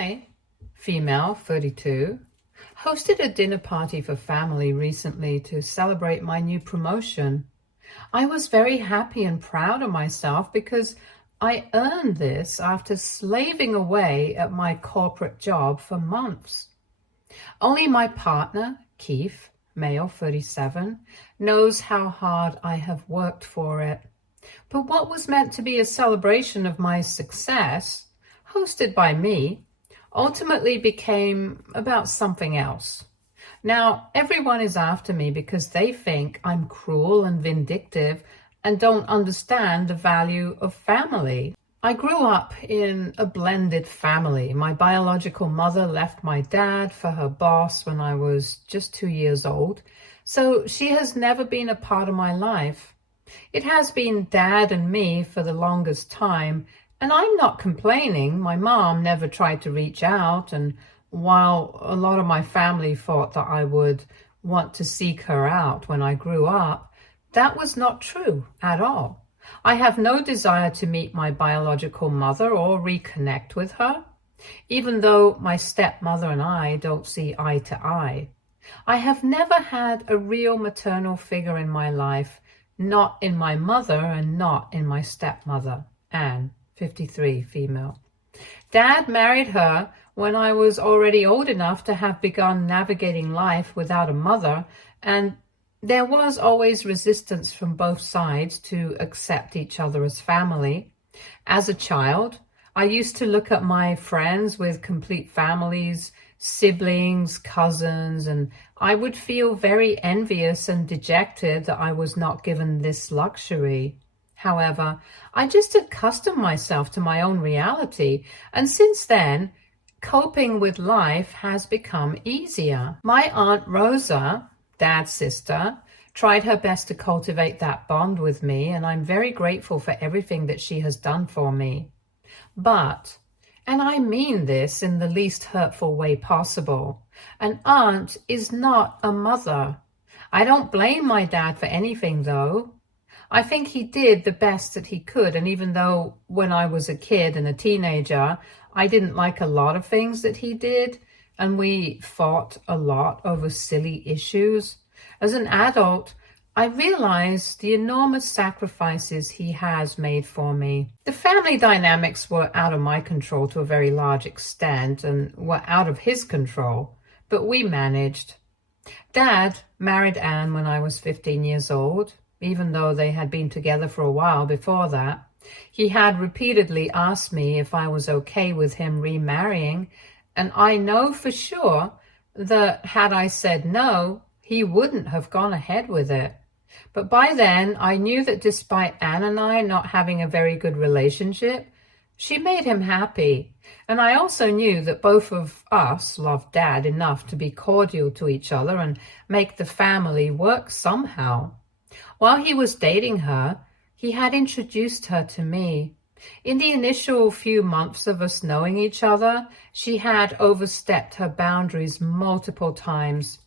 I, female, 32, hosted a dinner party for family recently to celebrate my new promotion. I was very happy and proud of myself because I earned this after slaving away at my corporate job for months. Only my partner, Keith, male, 37, knows how hard I have worked for it. But what was meant to be a celebration of my success, hosted by me, ultimately became about something else. Now, everyone is after me because they think I'm cruel and vindictive and don't understand the value of family. I grew up in a blended family. My biological mother left my dad for her boss when I was just 2 years old, so she has never been a part of my life. It has been dad and me for the longest time, and I'm not complaining. My mom never tried to reach out, and while a lot of my family thought that I would want to seek her out when I grew up, that was not true at all. I have no desire to meet my biological mother or reconnect with her, even though my stepmother and I don't see eye to eye. I have never had a real maternal figure in my life, not in my mother and not in my stepmother, Anne, 53, female. Dad married her when I was already old enough to have begun navigating life without a mother, and there was always resistance from both sides to accept each other as family. As a child, I used to look at my friends with complete families, siblings, cousins, and I would feel very envious and dejected that I was not given this luxury. However, I just accustomed myself to my own reality, and since then, coping with life has become easier. My Aunt Rosa, Dad's sister, tried her best to cultivate that bond with me, and I'm very grateful for everything that she has done for me. But, and I mean this in the least hurtful way possible, an aunt is not a mother. I don't blame my dad for anything, though. I think he did the best that he could, and even though when I was a kid and a teenager, I didn't like a lot of things that he did, and we fought a lot over silly issues, as an adult, I realized the enormous sacrifices he has made for me. The family dynamics were out of my control to a very large extent and were out of his control, but we managed. Dad married Anne when I was 15 years old, even though they had been together for a while before that. He had repeatedly asked me if I was okay with him remarrying, and I know for sure that had I said no, he wouldn't have gone ahead with it. But by then, I knew that despite Anne and I not having a very good relationship, she made him happy. And I also knew that both of us loved Dad enough to be cordial to each other and make the family work somehow. While he was dating her, he had introduced her to me. In the initial few months of us knowing each other, she had overstepped her boundaries multiple times.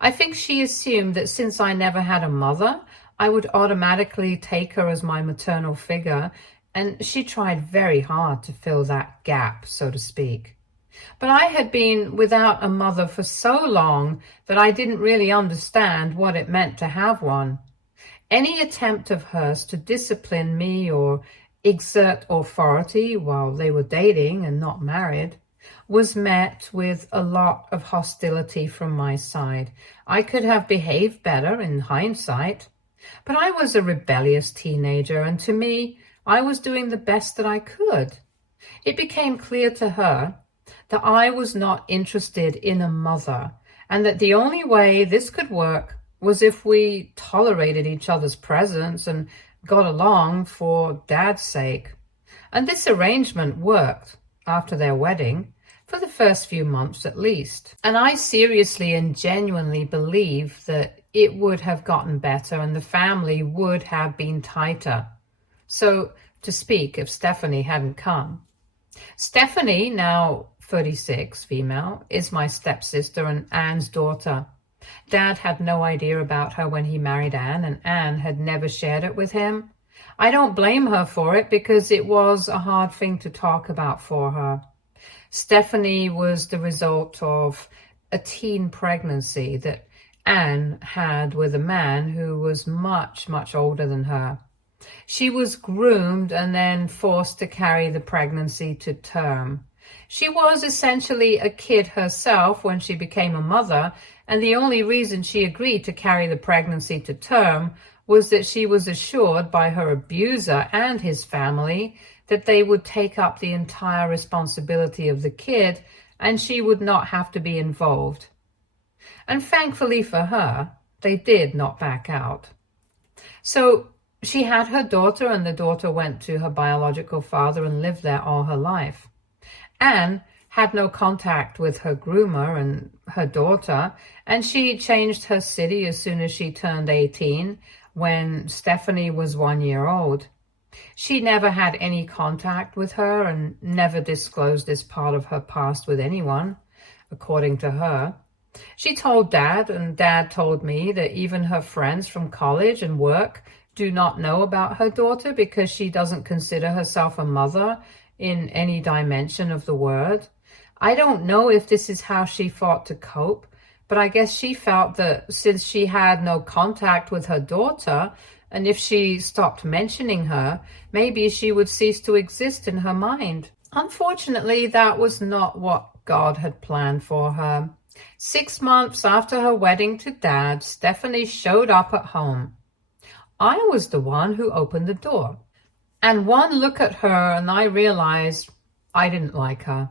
I think she assumed that since I never had a mother, I would automatically take her as my maternal figure, and she tried very hard to fill that gap, so to speak. But I had been without a mother for so long that I didn't really understand what it meant to have one. Any attempt of hers to discipline me or exert authority while they were dating and not married was met with a lot of hostility from my side. I could have behaved better in hindsight, but I was a rebellious teenager, and to me, I was doing the best that I could. It became clear to her that I was not interested in a mother, and that the only way this could work was if we tolerated each other's presence and got along for Dad's sake. And this arrangement worked after their wedding, for the first few months at least. And I seriously and genuinely believe that it would have gotten better and the family would have been tighter, so to speak, if Stephanie hadn't come. Stephanie, now 36, female, is my stepsister and Anne's daughter. Dad had no idea about her when he married Anne, and Anne had never shared it with him. I don't blame her for it because it was a hard thing to talk about for her. Stephanie was the result of a teen pregnancy that Anne had with a man who was much, much older than her. She was groomed and then forced to carry the pregnancy to term. She was essentially a kid herself when she became a mother, and the only reason she agreed to carry the pregnancy to term was that she was assured by her abuser and his family that they would take up the entire responsibility of the kid and she would not have to be involved. And thankfully for her, they did not back out. So she had her daughter, and the daughter went to her biological father and lived there all her life. Anne had no contact with her groomer and her daughter, and she changed her city as soon as she turned 18, when Stephanie was 1 year old. She never had any contact with her and never disclosed this part of her past with anyone, according to her. She told Dad, and Dad told me that even her friends from college and work do not know about her daughter because she doesn't consider herself a mother in any dimension of the word. I don't know if this is how she thought to cope, but I guess she felt that since she had no contact with her daughter, and if she stopped mentioning her, maybe she would cease to exist in her mind. Unfortunately, that was not what God had planned for her. 6 months after her wedding to Dad, Stephanie showed up at home. I was the one who opened the door. And one look at her and I realized I didn't like her.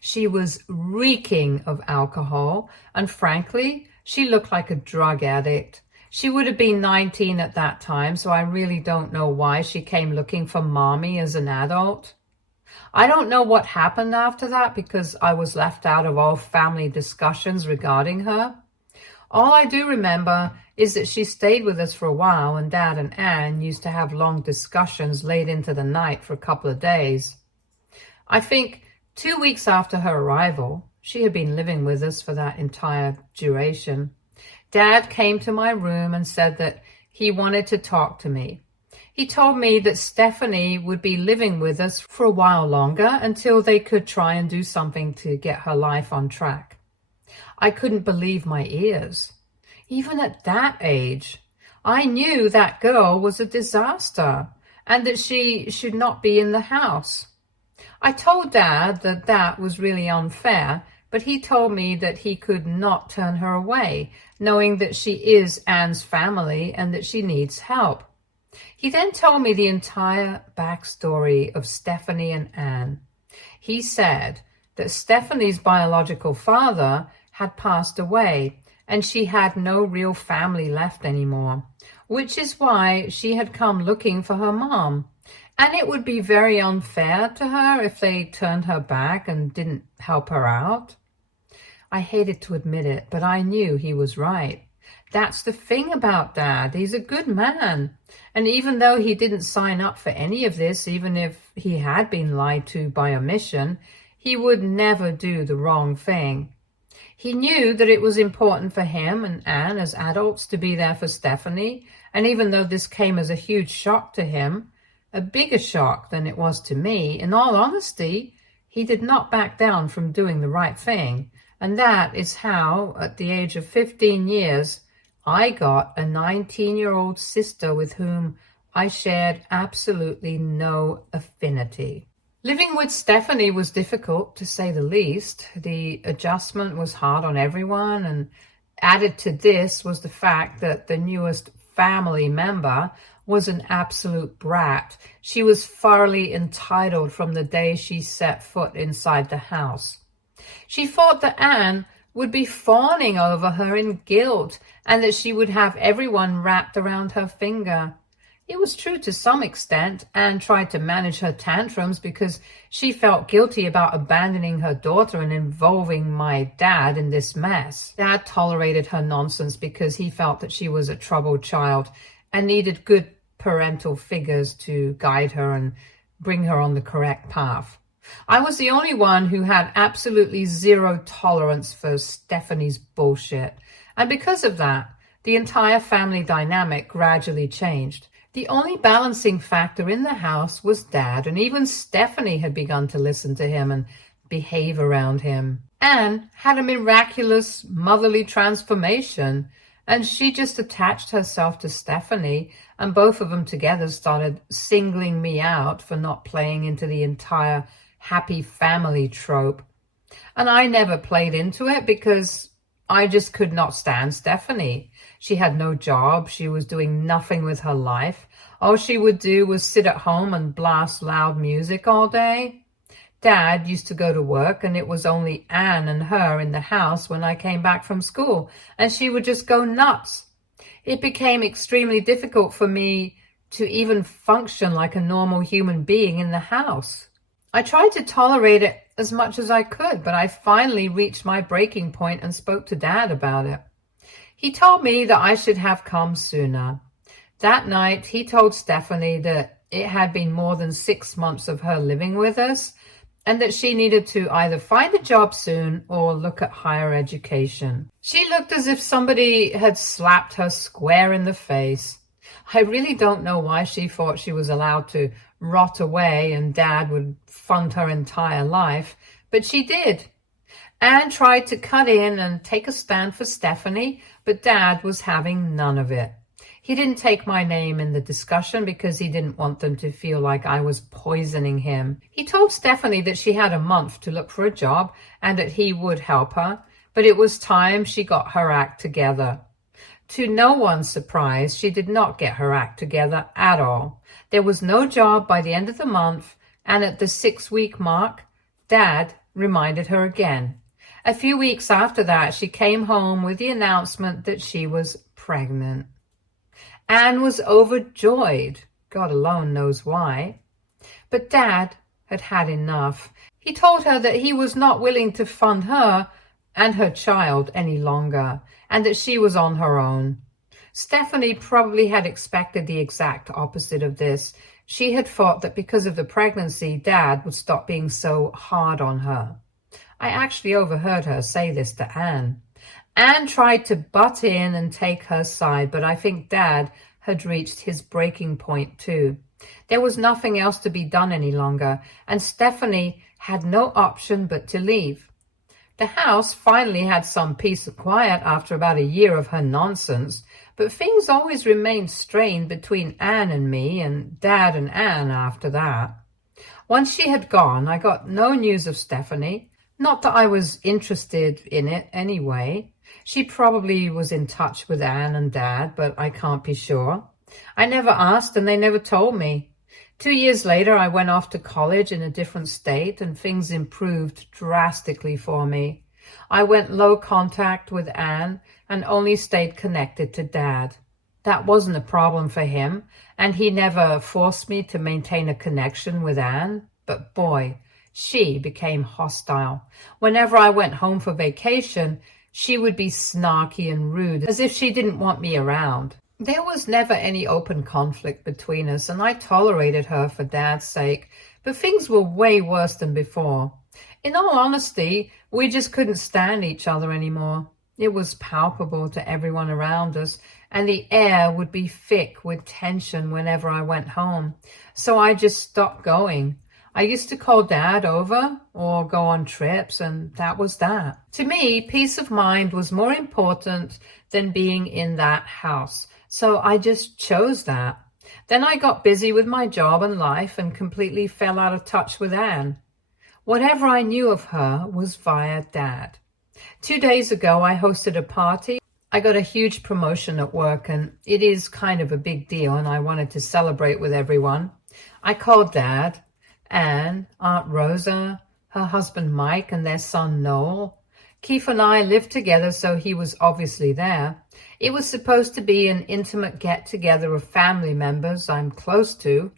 She was reeking of alcohol, and frankly, she looked like a drug addict. She would have been 19 at that time, so I really don't know why she came looking for mommy as an adult. I don't know what happened after that because I was left out of all family discussions regarding her. All I do remember is that she stayed with us for a while, and Dad and Anne used to have long discussions late into the night for a couple of days. I think 2 weeks after her arrival, she had been living with us for that entire duration. Dad came to my room and said that he wanted to talk to me. He told me that Stephanie would be living with us for a while longer until they could try and do something to get her life on track. I couldn't believe my ears. Even at that age, I knew that girl was a disaster and that she should not be in the house. I told Dad that that was really unfair, but he told me that he could not turn her away, knowing that she is Anne's family and that she needs help. He then told me the entire backstory of Stephanie and Anne. He said that Stephanie's biological father had passed away and she had no real family left anymore, which is why she had come looking for her mom. And it would be very unfair to her if they turned her back and didn't help her out. I hated to admit it, but I knew he was right. That's the thing about Dad. He's a good man. And even though he didn't sign up for any of this, even if he had been lied to by omission, he would never do the wrong thing. He knew that it was important for him and Anne as adults to be there for Stephanie, and even though this came as a huge shock to him, a bigger shock than it was to me, in all honesty, he did not back down from doing the right thing. And that is how, at the age of 15 years, I got a 19-year-old sister with whom I shared absolutely no affinity. Living with Stephanie was difficult, to say the least. The adjustment was hard on everyone, and added to this was the fact that the newest family member was an absolute brat. She was thoroughly entitled from the day she set foot inside the house. She thought that Anne would be fawning over her in guilt and that she would have everyone wrapped around her finger. It was true to some extent. Anne tried to manage her tantrums because she felt guilty about abandoning her daughter and involving my dad in this mess. Dad tolerated her nonsense because he felt that she was a troubled child and needed good parental figures to guide her and bring her on the correct path. I was the only one who had absolutely zero tolerance for Stephanie's bullshit. And because of that, the entire family dynamic gradually changed. The only balancing factor in the house was Dad, and even Stephanie had begun to listen to him and behave around him. Anne had a miraculous motherly transformation, and she just attached herself to Stephanie, and both of them together started singling me out for not playing into the entire happy family trope. And I never played into it because I just could not stand Stephanie. She had no job. She was doing nothing with her life. All she would do was sit at home and blast loud music all day. Dad used to go to work, and it was only Anne and her in the house when I came back from school, and she would just go nuts. It became extremely difficult for me to even function like a normal human being in the house. I tried to tolerate it as much as I could, but I finally reached my breaking point and spoke to Dad about it. He told me that I should have come sooner. That night, he told Stephanie that it had been more than 6 months of her living with us, and that she needed to either find a job soon or look at higher education. She looked as if somebody had slapped her square in the face. I really don't know why she thought she was allowed to rot away and Dad would fund her entire life, but she did. Anne tried to cut in and take a stand for Stephanie, but Dad was having none of it. He didn't take my name in the discussion because he didn't want them to feel like I was poisoning him. He told Stephanie that she had a month to look for a job and that he would help her, but it was time she got her act together. To no one's surprise, she did not get her act together at all. There was no job by the end of the month, and at the 6-week mark, Dad reminded her again. A few weeks after that, she came home with the announcement that she was pregnant. Anne was overjoyed. God alone knows why. But Dad had had enough. He told her that he was not willing to fund her and her child any longer, and that she was on her own. Stephanie probably had expected the exact opposite of this. She had thought that because of the pregnancy, Dad would stop being so hard on her. I actually overheard her say this to Anne. Anne tried to butt in and take her side, but I think Dad had reached his breaking point too. There was nothing else to be done any longer, and Stephanie had no option but to leave. The house finally had some peace and quiet after about a year of her nonsense, but things always remained strained between Anne and me, and Dad and Anne after that. Once she had gone, I got no news of Stephanie. Not that I was interested in it anyway. She probably was in touch with Anne and Dad, but I can't be sure. I never asked and they never told me. 2 years later, I went off to college in a different state and things improved drastically for me. I went low contact with Anne and only stayed connected to Dad. That wasn't a problem for him, and he never forced me to maintain a connection with Anne. But boy, she became hostile. Whenever I went home for vacation, she would be snarky and rude, as if she didn't want me around. There was never any open conflict between us, and I tolerated her for Dad's sake, but things were way worse than before. In all honesty, we just couldn't stand each other anymore. It was palpable to everyone around us, and the air would be thick with tension whenever I went home. So I just stopped going. I used to call Dad over or go on trips, and that was that. To me, peace of mind was more important than being in that house, so I just chose that. Then I got busy with my job and life and completely fell out of touch with Anne. Whatever I knew of her was via Dad. 2 days ago, I hosted a party. I got a huge promotion at work, and it is kind of a big deal, and I wanted to celebrate with everyone. I called Dad, Anne, Aunt Rosa, her husband Mike, and their son Noel. Keith and I lived together, so he was obviously there. It was supposed to be an intimate get-together of family members I'm close to.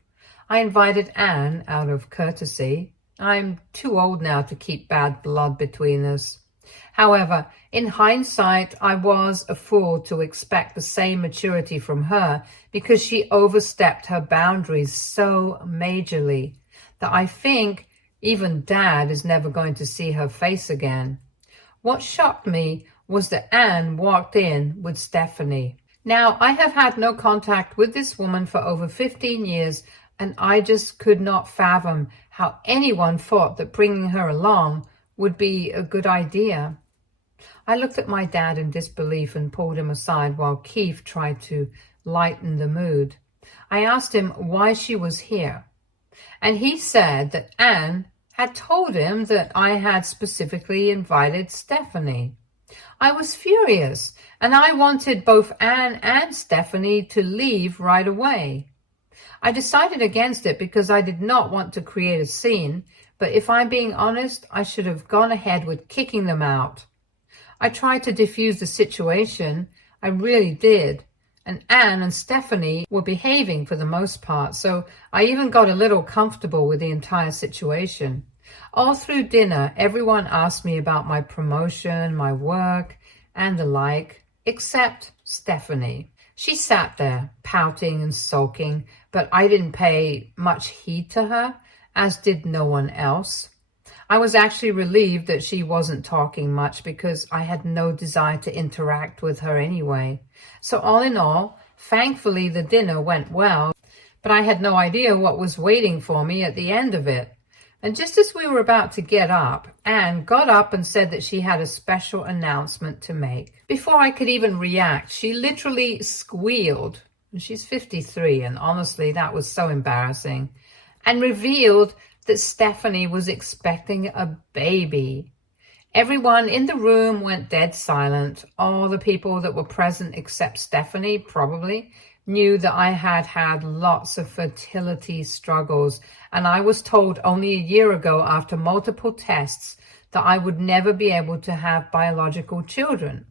I invited Anne out of courtesy. I'm too old now to keep bad blood between us. However, in hindsight, I was a fool to expect the same maturity from her because she overstepped her boundaries so majorly that I think even Dad is never going to see her face again. What shocked me was that Anne walked in with Stephanie. Now, I have had no contact with this woman for over 15 years, and I just could not fathom how anyone thought that bringing her along would be a good idea. I looked at my dad in disbelief and pulled him aside while Keith tried to lighten the mood. I asked him why she was here, and he said that Anne had told him that I had specifically invited Stephanie. I was furious, and I wanted both Anne and Stephanie to leave right away. I decided against it because I did not want to create a scene, but if I'm being honest, I should have gone ahead with kicking them out. I tried to defuse the situation, I really did, and Anne and Stephanie were behaving for the most part, so I even got a little comfortable with the entire situation. All through dinner, everyone asked me about my promotion, my work, and the like, except Stephanie. She sat there, pouting and sulking, but I didn't pay much heed to her, as did no one else. I was actually relieved that she wasn't talking much because I had no desire to interact with her anyway. So all in all, thankfully the dinner went well, but I had no idea what was waiting for me at the end of it. And just as we were about to get up, Anne got up and said that she had a special announcement to make. Before I could even react, she literally squealed. She's 53, and honestly, that was so embarrassing. And revealed that Stephanie was expecting a baby. Everyone in the room went dead silent. All the people that were present, except Stephanie, probably, knew that I had had lots of fertility struggles, and I was told only a year ago after multiple tests that I would never be able to have biological children.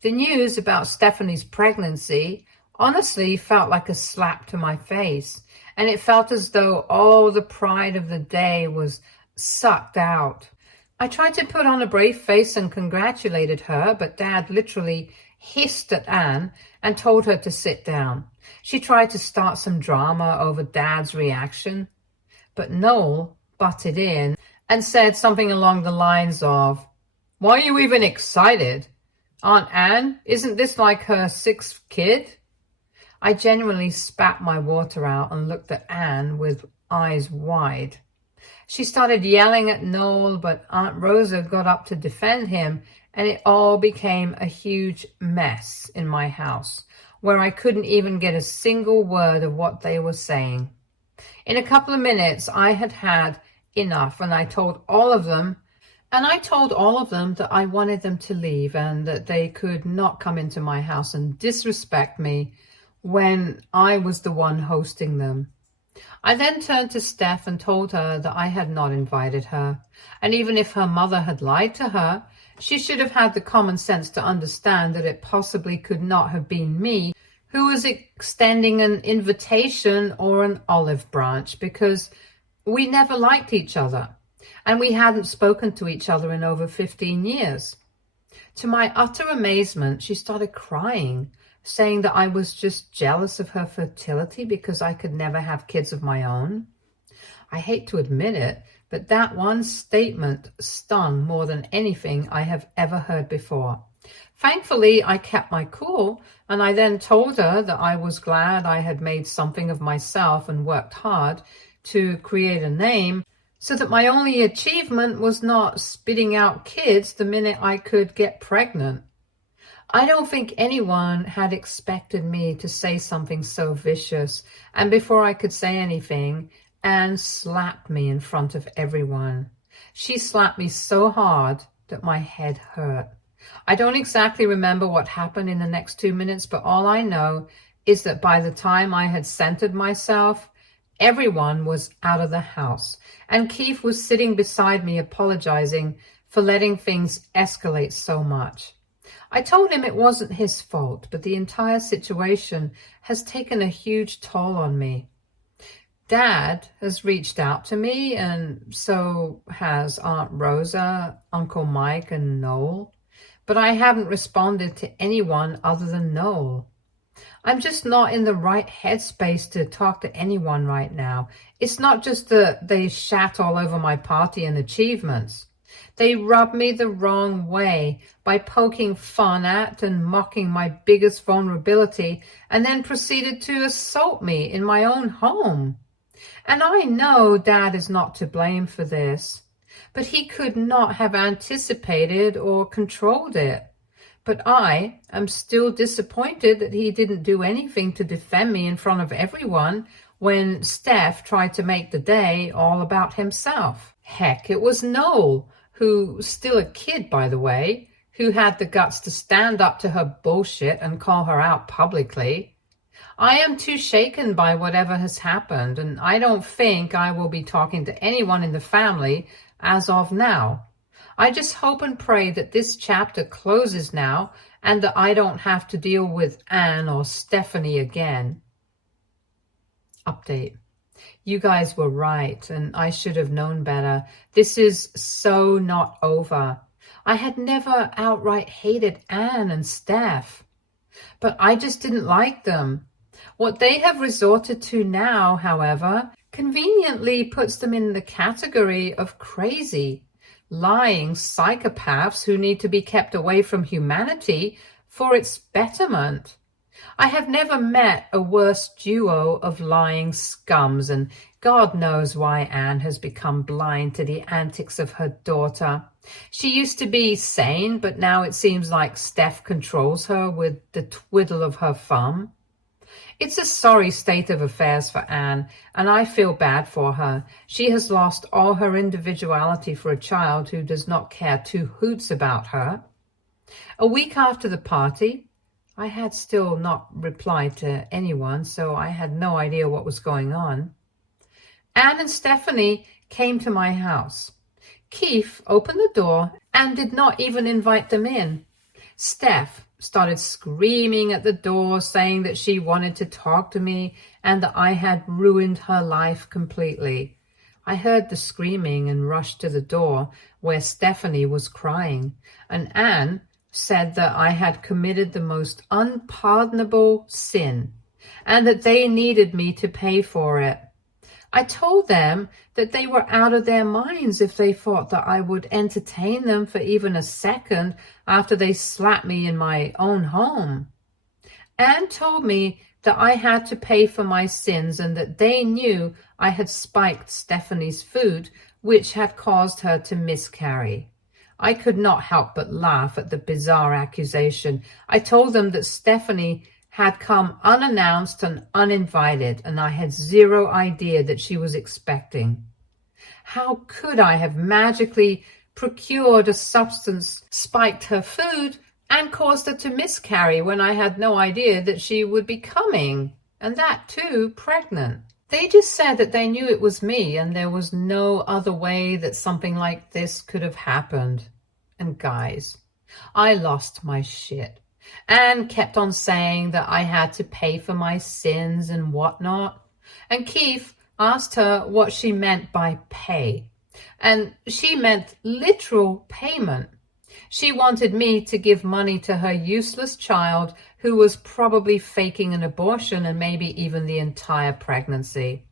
The news about Stephanie's pregnancy honestly felt like a slap to my face, and it felt as though all the pride of the day was sucked out. I tried to put on a brave face and congratulated her, but Dad literally hissed at Anne and told her to sit down. She tried to start some drama over Dad's reaction, but Noel butted in and said something along the lines of, "Why are you even excited? Aunt Anne, isn't this like her sixth kid?" I genuinely spat my water out and looked at Anne with eyes wide. She started yelling at Noel, but Aunt Rosa got up to defend him, and it all became a huge mess in my house, where I couldn't even get a single word of what they were saying. In a couple of minutes, I had had enough, and I told all of them that I wanted them to leave and that they could not come into my house and disrespect me when I was the one hosting them. I then turned to Steph and told her that I had not invited her, and even if her mother had lied to her, she should have had the common sense to understand that it possibly could not have been me who was extending an invitation or an olive branch, because we never liked each other, and we hadn't spoken to each other in over 15 years. To my utter amazement, she started crying, saying that I was just jealous of her fertility because I could never have kids of my own. I hate to admit it, but that one statement stung more than anything I have ever heard before. Thankfully, I kept my cool, and I then told her that I was glad I had made something of myself and worked hard to create a name, so that my only achievement was not spitting out kids the minute I could get pregnant. I don't think anyone had expected me to say something so vicious, and before I could say anything, Anne slapped me in front of everyone. She slapped me so hard that my head hurt. I don't exactly remember what happened in the next 2 minutes, but all I know is that by the time I had centered myself, everyone was out of the house, and Keith was sitting beside me apologizing for letting things escalate so much. I told him it wasn't his fault, but the entire situation has taken a huge toll on me. Dad has reached out to me, and so has Aunt Rosa, Uncle Mike, and Noel, but I haven't responded to anyone other than Noel. I'm just not in the right headspace to talk to anyone right now. It's not just that they shat all over my party and achievements. They rubbed me the wrong way by poking fun at and mocking my biggest vulnerability, and then proceeded to assault me in my own home. And I know Dad is not to blame for this, but he could not have anticipated or controlled it. But I am still disappointed that he didn't do anything to defend me in front of everyone when Steph tried to make the day all about himself. Heck, it was Noel, who's still a kid, by the way, who had the guts to stand up to her bullshit and call her out publicly. I am too shaken by whatever has happened, and I don't think I will be talking to anyone in the family as of now. I just hope and pray that this chapter closes now and that I don't have to deal with Anne or Stephanie again. Update. You guys were right, and I should have known better. This is so not over. I had never outright hated Anne and Steph, but I just didn't like them. What they have resorted to now, however, conveniently puts them in the category of crazy, lying psychopaths who need to be kept away from humanity for its betterment. I have never met a worse duo of lying scums, and God knows why Anne has become blind to the antics of her daughter. She used to be sane, but now it seems like Steph controls her with the twiddle of her thumb. It's a sorry state of affairs for Anne, and I feel bad for her. She has lost all her individuality for a child who does not care two hoots about her. A week after the party, I had still not replied to anyone, so I had no idea what was going on. Anne and Stephanie came to my house. Keith opened the door and did not even invite them in. Steph started screaming at the door, saying that she wanted to talk to me and that I had ruined her life completely. I heard the screaming and rushed to the door where Stephanie was crying, and Anne said that I had committed the most unpardonable sin and that they needed me to pay for it. I told them that they were out of their minds if they thought that I would entertain them for even a second after they slapped me in my own home. Anne told me that I had to pay for my sins and that they knew I had spiked Stephanie's food, which had caused her to miscarry. I could not help but laugh at the bizarre accusation. I told them that Stephanie had come unannounced and uninvited, and I had zero idea that she was expecting. How could I have magically procured a substance, spiked her food, and caused her to miscarry when I had no idea that she would be coming, and that too pregnant? They just said that they knew it was me, and there was no other way that something like this could have happened. And guys, I lost my shit. Anne kept on saying that I had to pay for my sins and whatnot. And Keith asked her what she meant by pay. And she meant literal payment. She wanted me to give money to her useless child who was probably faking an abortion and maybe even the entire pregnancy.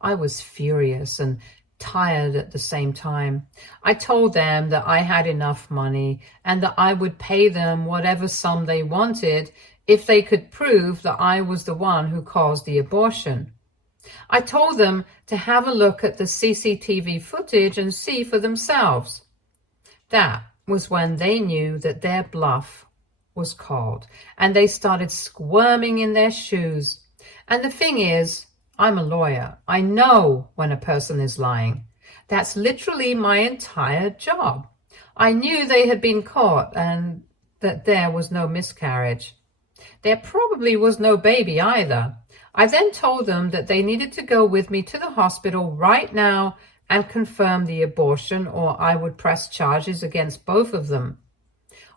I was furious and tired at the same time. I told them that I had enough money and that I would pay them whatever sum they wanted if they could prove that I was the one who caused the abortion. I told them to have a look at the CCTV footage and see for themselves. That was when they knew that their bluff was called, and they started squirming in their shoes. And the thing is, I'm a lawyer. I know when a person is lying. That's literally my entire job. I knew they had been caught and that there was no miscarriage. There probably was no baby either. I then told them that they needed to go with me to the hospital right now and confirm the abortion, or I would press charges against both of them.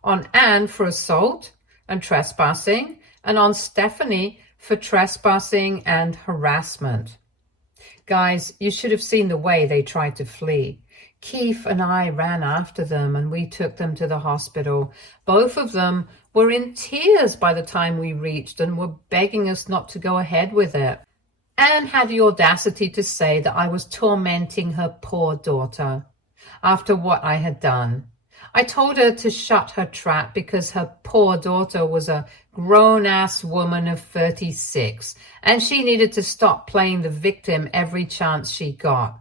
On Anne for assault and trespassing, and on Stephanie for trespassing and harassment. Guys, you should have seen the way they tried to flee. Keith and I ran after them and we took them to the hospital. Both of them were in tears by the time we reached and were begging us not to go ahead with it. Anne had the audacity to say that I was tormenting her poor daughter after what I had done. I told her to shut her trap because her poor daughter was a grown-ass woman of 36, and she needed to stop playing the victim every chance she got.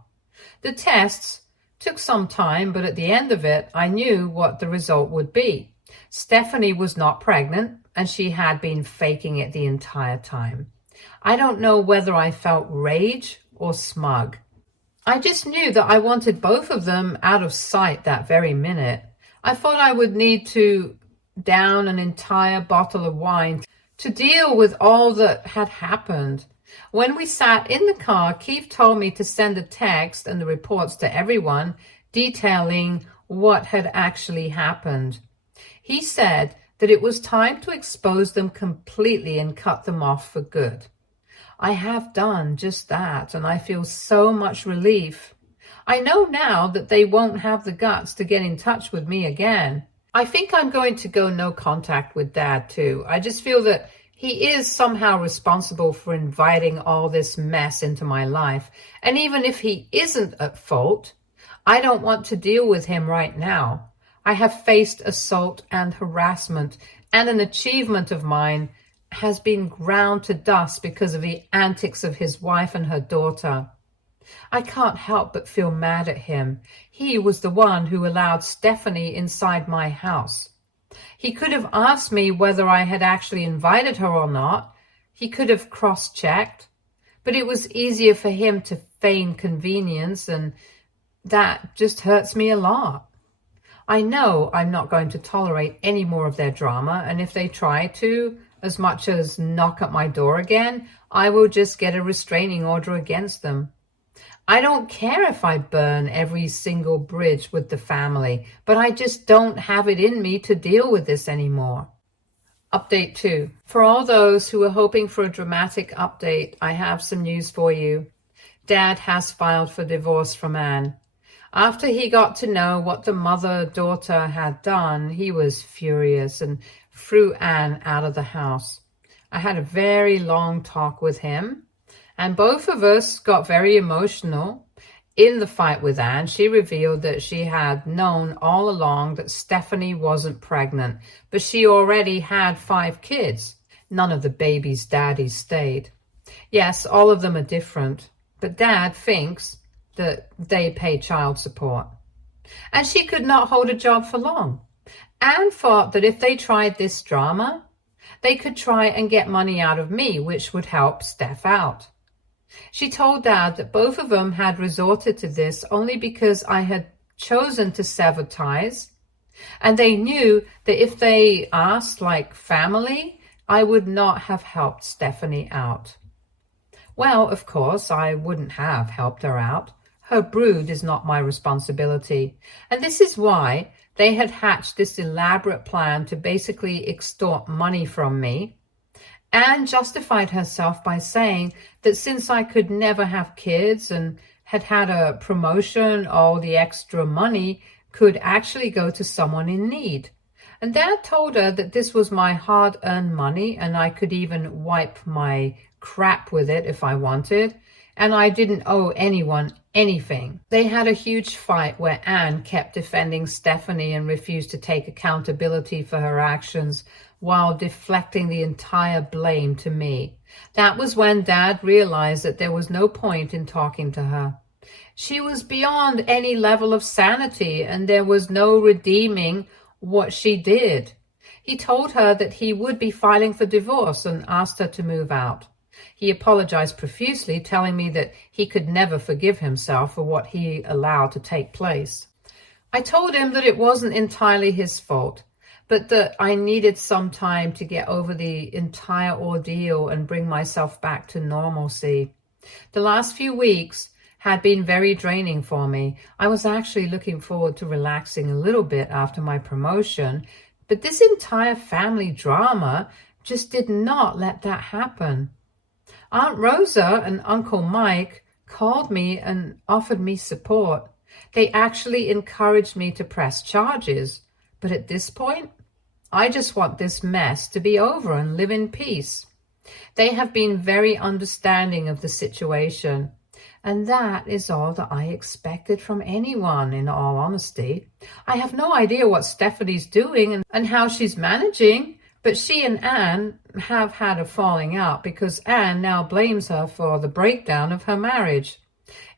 The tests took some time, but at the end of it, I knew what the result would be. Stephanie was not pregnant, and she had been faking it the entire time. I don't know whether I felt rage or smug. I just knew that I wanted both of them out of sight that very minute. I thought I would need to down an entire bottle of wine to deal with all that had happened. When we sat in the car, Keith told me to send a text and the reports to everyone detailing what had actually happened. He said that it was time to expose them completely and cut them off for good. I have done just that, and I feel so much relief. I know now that they won't have the guts to get in touch with me again. I think I'm going to go no contact with Dad too. I just feel that he is somehow responsible for inviting all this mess into my life. And even if he isn't at fault, I don't want to deal with him right now. I have faced assault and harassment, and an achievement of mine has been ground to dust because of the antics of his wife and her daughter. I can't help but feel mad at him. He was the one who allowed Stephanie inside my house. He could have asked me whether I had actually invited her or not. He could have cross-checked, but it was easier for him to feign convenience, and that just hurts me a lot. I know I'm not going to tolerate any more of their drama, and if they try to, as much as knock at my door again, I will just get a restraining order against them. I don't care if I burn every single bridge with the family, but I just don't have it in me to deal with this anymore. Update 2. For all those who are hoping for a dramatic update, I have some news for you. Dad has filed for divorce from Anne. After he got to know what the mother-daughter had done, he was furious and threw Anne out of the house. I had a very long talk with him, and both of us got very emotional. In the fight with Anne, she revealed that she had known all along that Stephanie wasn't pregnant, but she already had 5 kids. None of the babies' daddies stayed. Yes, all of them are different, but Dad thinks that they pay child support. And she could not hold a job for long. Anne thought that if they tried this drama, they could try and get money out of me, which would help Steph out. She told Dad that both of them had resorted to this only because I had chosen to sever ties, and they knew that if they asked like family, I would not have helped Stephanie out. Well, of course, I wouldn't have helped her out. Her brood is not my responsibility, and this is why they had hatched this elaborate plan to basically extort money from me. Anne justified herself by saying that since I could never have kids and had had a promotion, all the extra money could actually go to someone in need. And Dad told her that this was my hard-earned money and I could even wipe my crap with it if I wanted, and I didn't owe anyone anything. They had a huge fight where Anne kept defending Stephanie and refused to take accountability for her actions while deflecting the entire blame to me. That was when Dad realized that there was no point in talking to her. She was beyond any level of sanity, and there was no redeeming what she did. He told her that he would be filing for divorce and asked her to move out. He apologized profusely, telling me that he could never forgive himself for what he allowed to take place. I told him that it wasn't entirely his fault, but that I needed some time to get over the entire ordeal and bring myself back to normalcy. The last few weeks had been very draining for me. I was actually looking forward to relaxing a little bit after my promotion, but this entire family drama just did not let that happen. Aunt Rosa and Uncle Mike called me and offered me support. They actually encouraged me to press charges, but at this point, I just want this mess to be over and live in peace. They have been very understanding of the situation. And that is all that I expected from anyone, in all honesty. I have no idea what Stephanie's doing and how she's managing, but she and Anne have had a falling out because Anne now blames her for the breakdown of her marriage.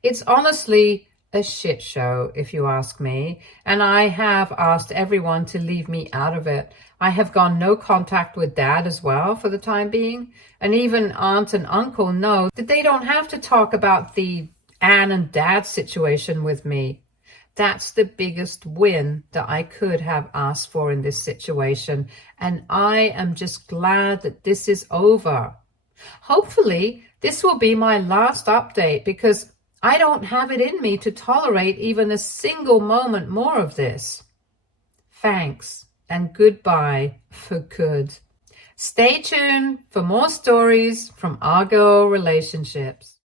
It's honestly a shit show, if you ask me, and I have asked everyone to leave me out of it. I have gone no contact with Dad as well for the time being, and even Aunt and Uncle know that they don't have to talk about the Anne and Dad situation with me. That's the biggest win that I could have asked for in this situation, and I am just glad that this is over. Hopefully, this will be my last update because I don't have it in me to tolerate even a single moment more of this. Thanks and goodbye for good. Stay tuned for more stories from our girl relationships.